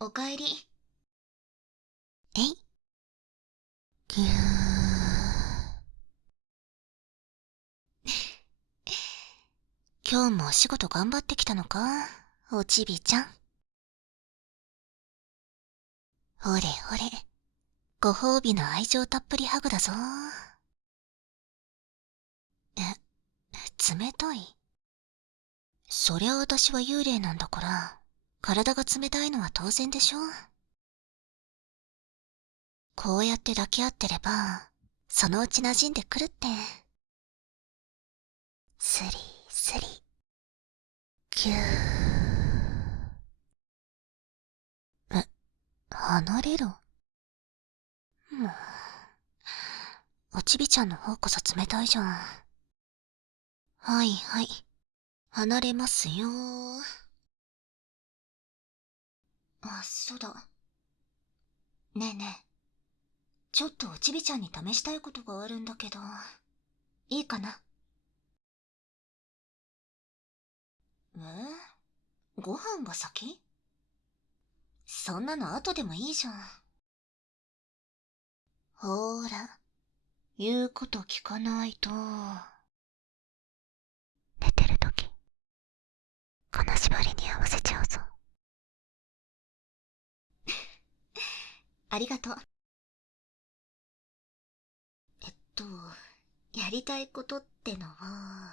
おかえり。えい。ぎゅー。今日もお仕事頑張ってきたのか、おちびちゃん。ほれほれ、ご褒美の愛情たっぷりハグだぞ。冷たい？そりゃ私は幽霊なんだから、体が冷たいのは当然でしょ。こうやって抱き合ってれば、そのうち馴染んでくるって。スリスリ、ぎゅー。離れろ。もう、おちびちゃんの方こそ冷たいじゃん。はいはい、離れますよ。そうだ。ねえねえ。ちょっとおちびちゃんに試したいことがあるんだけど、いいかな？ご飯が先？そんなの後でもいいじゃん。ほーら、言うこと聞かないと。寝てるとき、金縛りに合わせちゃうぞ。ありがとう。やりたいことってのは、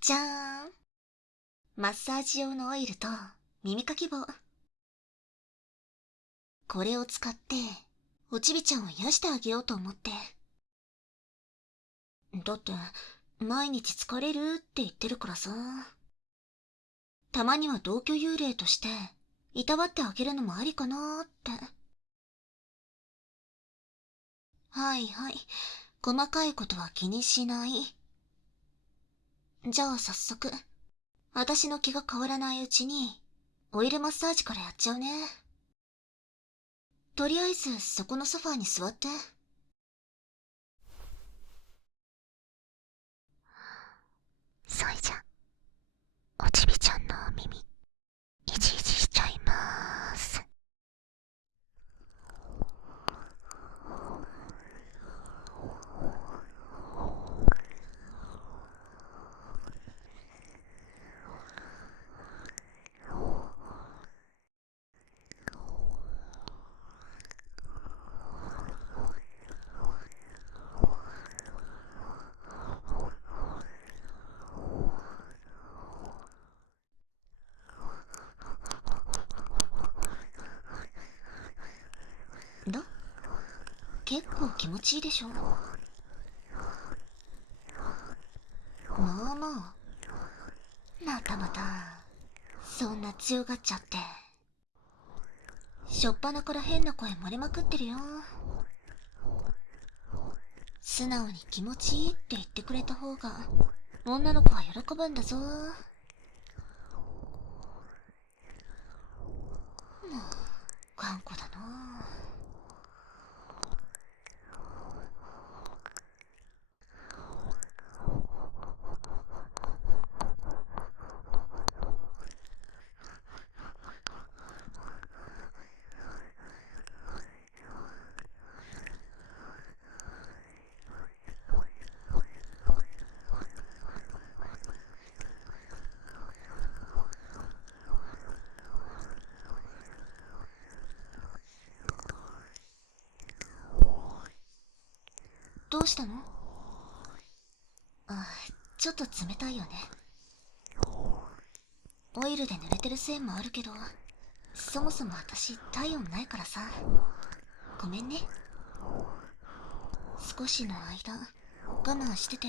じゃーん。マッサージ用のオイルと耳かき棒。これを使って、おちびちゃんを癒してあげようと思って。だって、毎日疲れるって言ってるからさ。たまには同居幽霊として、いたわってあげるのもありかなーって。はいはい。細かいことは気にしない。じゃあ早速、私の気が変わらないうちに、オイルマッサージからやっちゃうね。とりあえず、そこのソファーに座って。そいじゃ、おちびちゃんのお耳、いじいじしちゃいまーす。ど？結構気持ちいいでしょ？まあまあ。またまた、そんな強がっちゃって。しょっぱなから変な声漏れまくってるよ。素直に気持ちいいって言ってくれた方が、女の子は喜ぶんだぞ。もう、頑固だな。どうしたの？ちょっと冷たいよね。オイルで濡れてるせいもあるけど、そもそも私体温ないからさ。ごめんね。少しの間、我慢してて。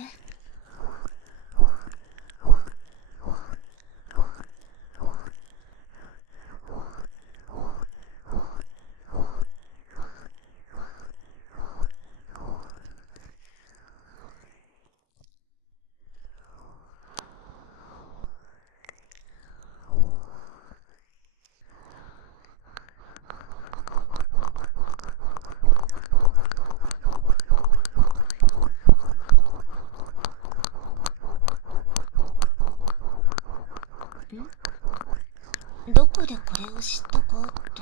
知ったかって。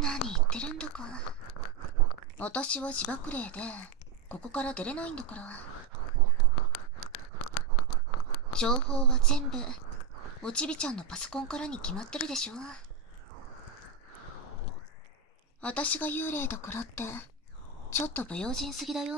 何言ってるんだか。私は自爆霊でここから出れないんだから。情報は全部おちびちゃんのパソコンからに決まってるでしょ。私が幽霊だからってちょっと不用心すぎだよ。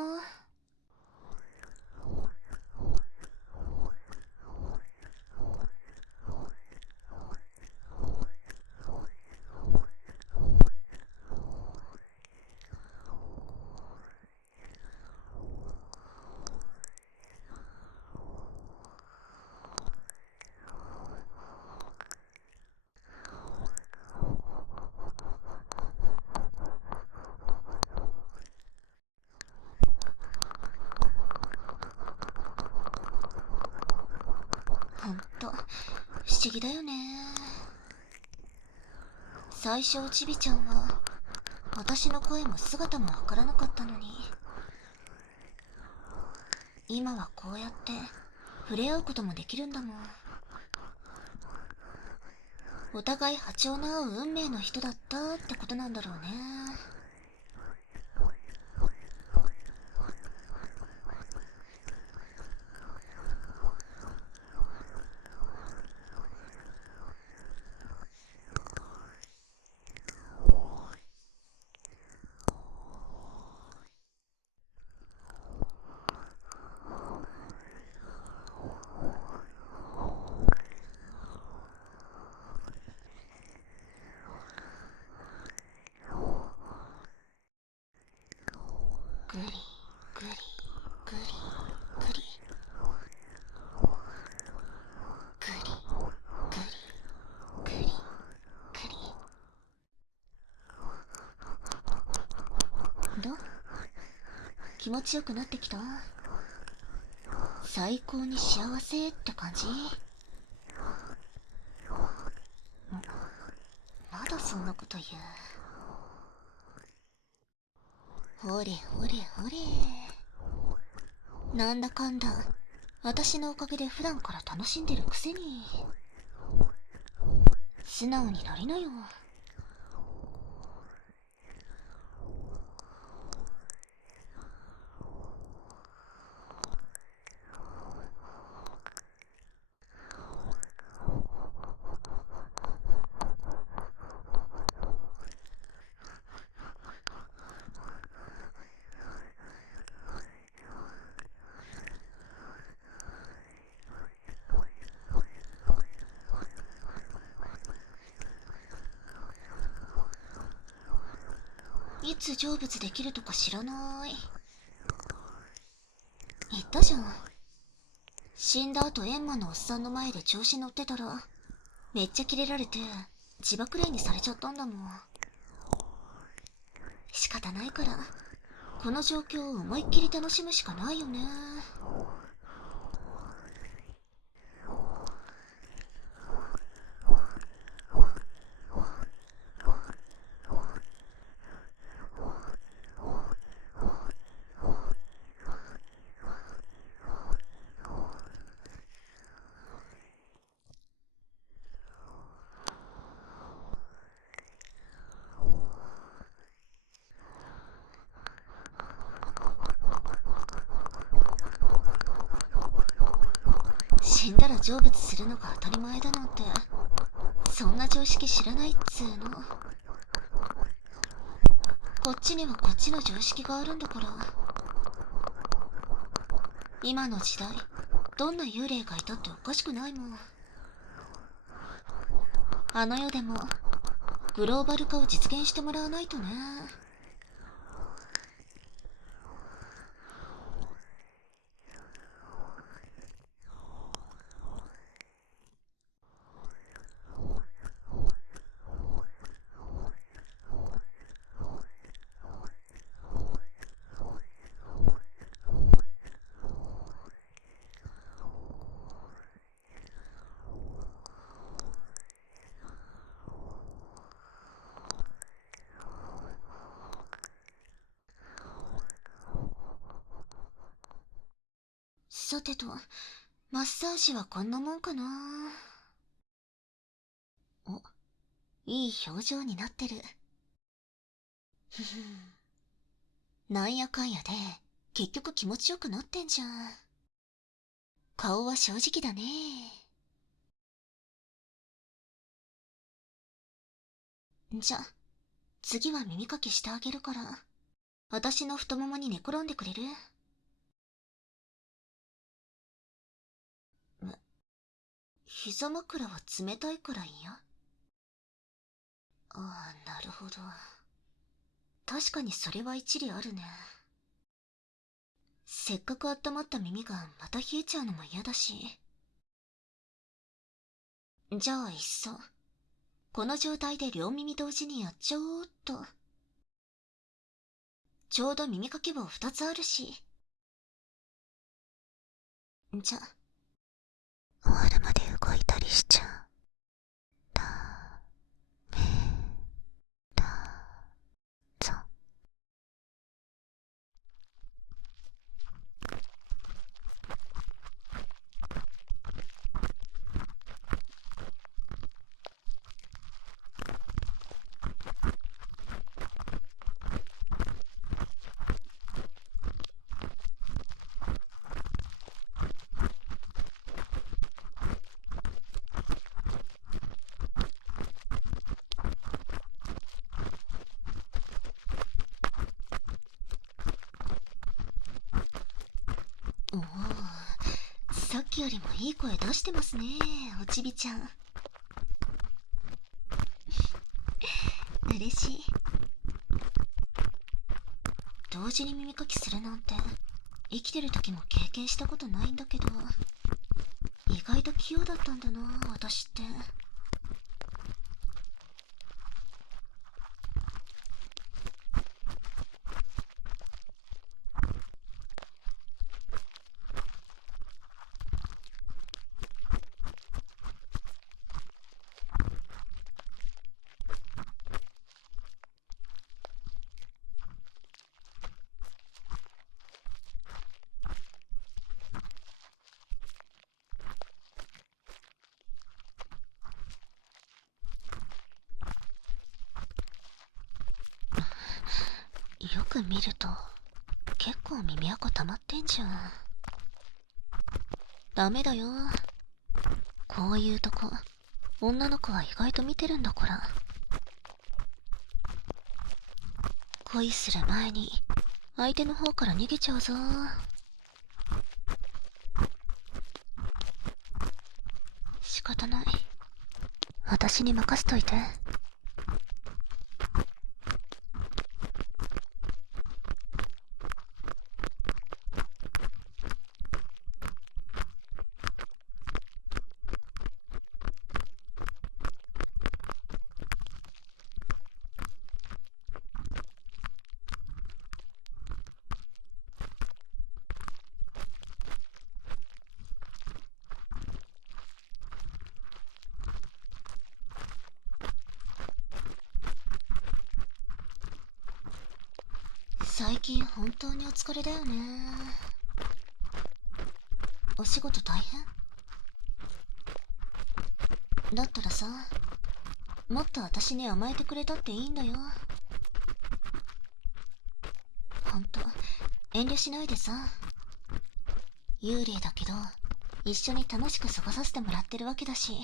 ほんと不思議だよね。最初おちびちゃんは私の声も姿もわからなかったのに、今はこうやって触れ合うこともできるんだもん。お互い波長の合う運命の人だったってことなんだろうね。グリグリグリグリグリグリグリグリ。どう？気持ちよくなってきた？最高に幸せって感じ？まだそんなこと言う。ほれほれほれ。なんだかんだ私のおかげで普段から楽しんでるくせに素直になりなよ。いつ成仏できるとか知らない。言ったじゃん。死んだ後エンマのおっさんの前で調子乗ってたらめっちゃキレられて自爆霊にされちゃったんだもん。仕方ないからこの状況を思いっきり楽しむしかないよね。死んだら成仏するのが当たり前だなんてそんな常識知らないっつうの。こっちにはこっちの常識があるんだから。今の時代どんな幽霊がいたっておかしくないもん。あの世でもグローバル化を実現してもらわないとね。さてとマッサージはこんなもんかな。いい表情になってる。ふふん。なんやかんやで、結局気持ちよくなってんじゃん。顔は正直だね。じゃ、次は耳かきしてあげるから、私の太ももに寝転んでくれる？膝枕は冷たいから嫌？ああ、なるほど。確かにそれは一理あるね。せっかく温まった耳がまた冷えちゃうのも嫌だし。じゃあいっそ、この状態で両耳同時にやっちゃおうっと。ちょうど耳かき棒2つあるし。じゃ、終わるまで動いたりしちゃダメだぞ。おお、さっきよりもいい声出してますね、おちびちゃん。嬉しい。同時に耳かきするなんて、生きてる時も経験したことないんだけど、意外と器用だったんだな、私って。よく見ると、結構耳垢溜まってんじゃん。ダメだよ。こういうとこ、女の子は意外と見てるんだから。恋する前に、相手の方から逃げちゃうぞ。仕方ない。私に任せといて。最近本当にお疲れだよね。お仕事大変？だったらさ、もっと私に甘えてくれたっていいんだよ。ほんと、遠慮しないでさ。幽霊だけど、一緒に楽しく過ごさせてもらってるわけだし。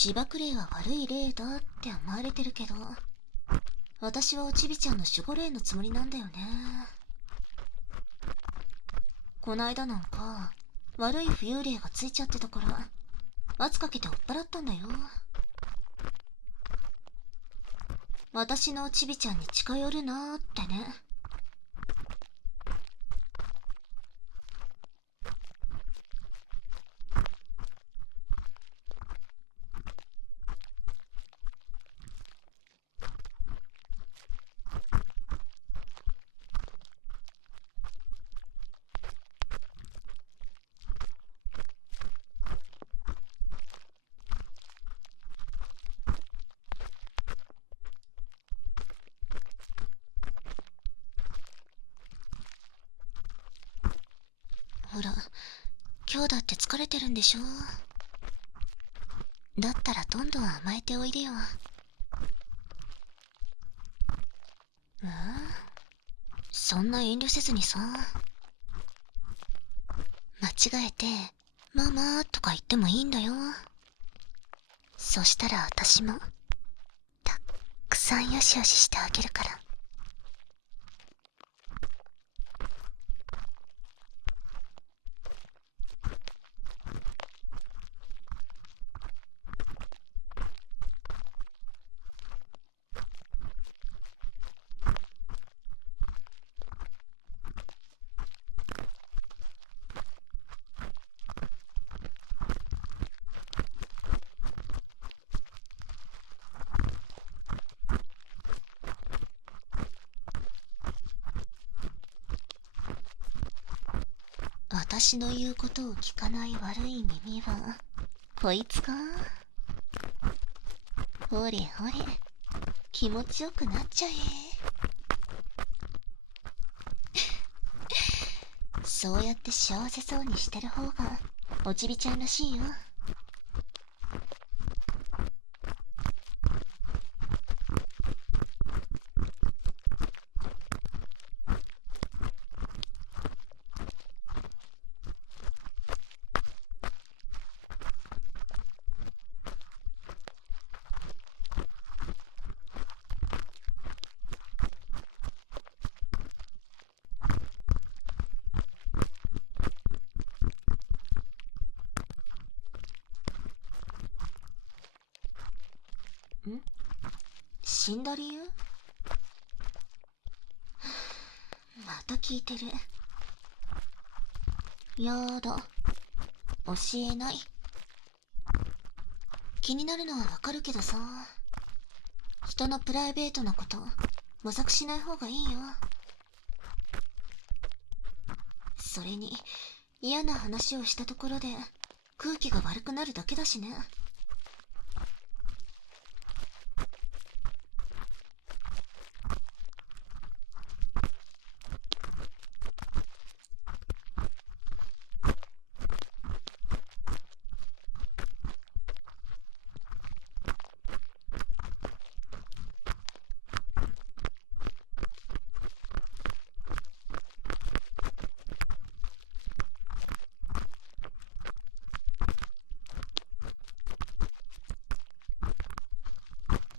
自爆霊は悪い霊だって思われてるけど、私はおちびちゃんの守護霊のつもりなんだよね。こないだなんか、悪い浮遊霊がついちゃってたから、圧かけて追っ払ったんだよ。私のおちびちゃんに近寄るなーってね。ほら、今日だって疲れてるんでしょ。だったらどんどん甘えておいでよ。そんな遠慮せずにさ。間違えて、ママとか言ってもいいんだよ。そしたら私も、たっくさんよしよししてあげるから。私の言うことを聞かない悪い耳は、こいつか。ほれほれ、気持ちよくなっちゃえ。そうやって幸せそうにしてる方が、おちびちゃんらしいよ。死んだ理由？また聞いてる。やだ、教えない。気になるのはわかるけどさ、人のプライベートなこと模索しない方がいいよ。それに嫌な話をしたところで空気が悪くなるだけだしね。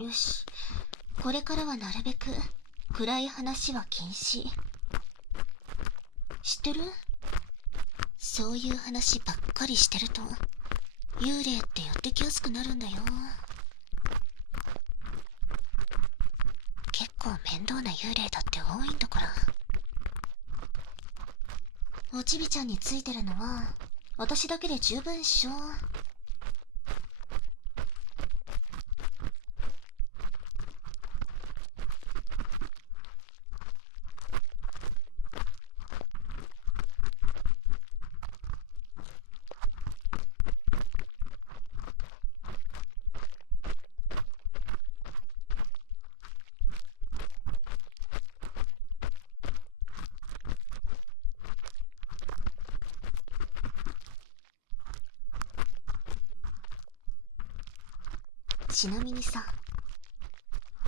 よし、これからはなるべく暗い話は禁止。知ってる？そういう話ばっかりしてると幽霊って寄ってきやすくなるんだよ。結構面倒な幽霊だって多いんだから。おちびちゃんについてるのは私だけで十分っしょ。ちなみにさ、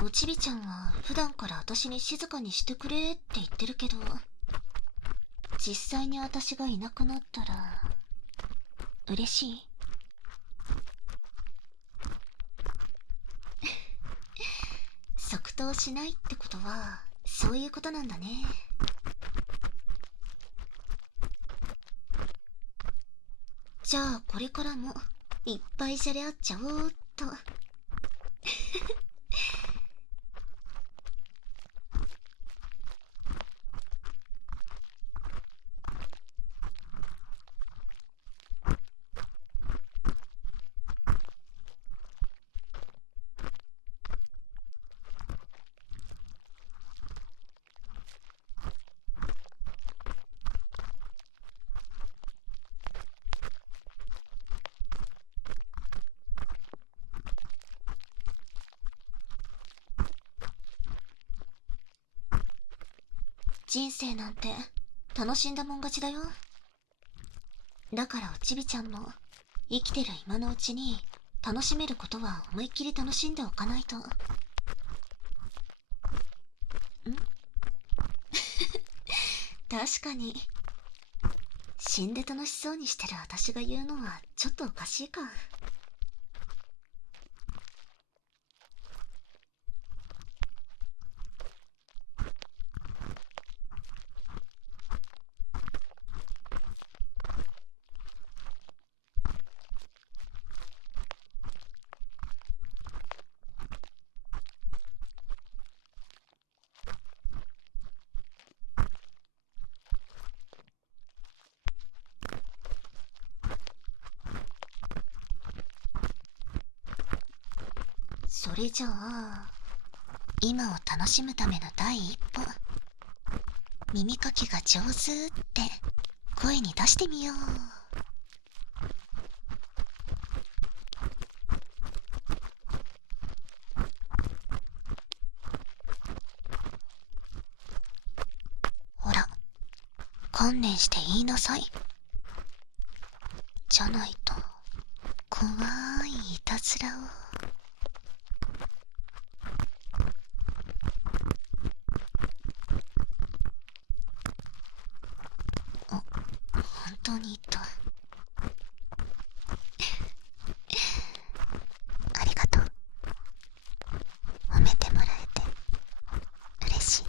おちびちゃんは普段から私に静かにしてくれって言ってるけど、実際に私がいなくなったら嬉しい？即答しないってことはそういうことなんだね。じゃあこれからもいっぱいじゃれ合っちゃおうっと。人生なんて楽しんだもん勝ちだよ。だからおちびちゃんも生きてる今のうちに楽しめることは思いっきり楽しんでおかないと。確かに死んで楽しそうにしてる私が言うのはちょっとおかしいか。それじゃあ今を楽しむための第一歩、耳かきが上手って声に出してみよう。ほら、観念して言いなさい。じゃないと怖いいたずらを。本当に言った。ありがとう。褒めてもらえて嬉しい。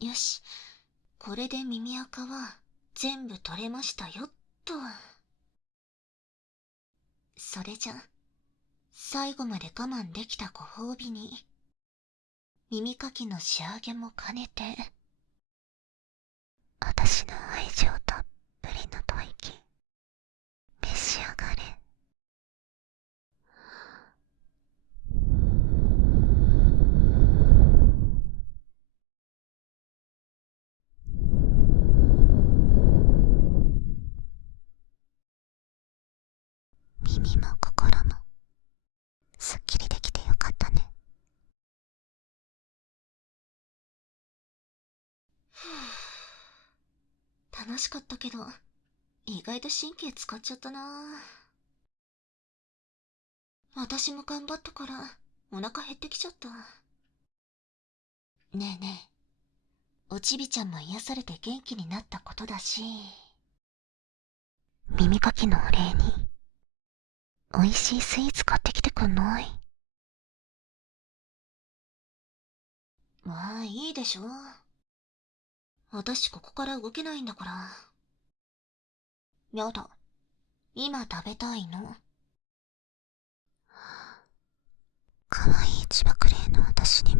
よし、これで耳垢は全部取れましたよっと。それじゃ最後まで我慢できたご褒美に耳かきの仕上げも兼ねて、私の愛情たっぷりの吐息召し上がれ。耳も心もすっきりできてよかったね。楽しかったけど意外と神経使っちゃったな。私も頑張ったからお腹減ってきちゃった。ねえねえ、おちびちゃんも癒されて元気になったことだし、耳かきのお礼に美味しいスイーツ買ってきてくんない？まあいいでしょ。私ここから動けないんだから。やだ、今食べたいの。かわいい千葉クレイの私にも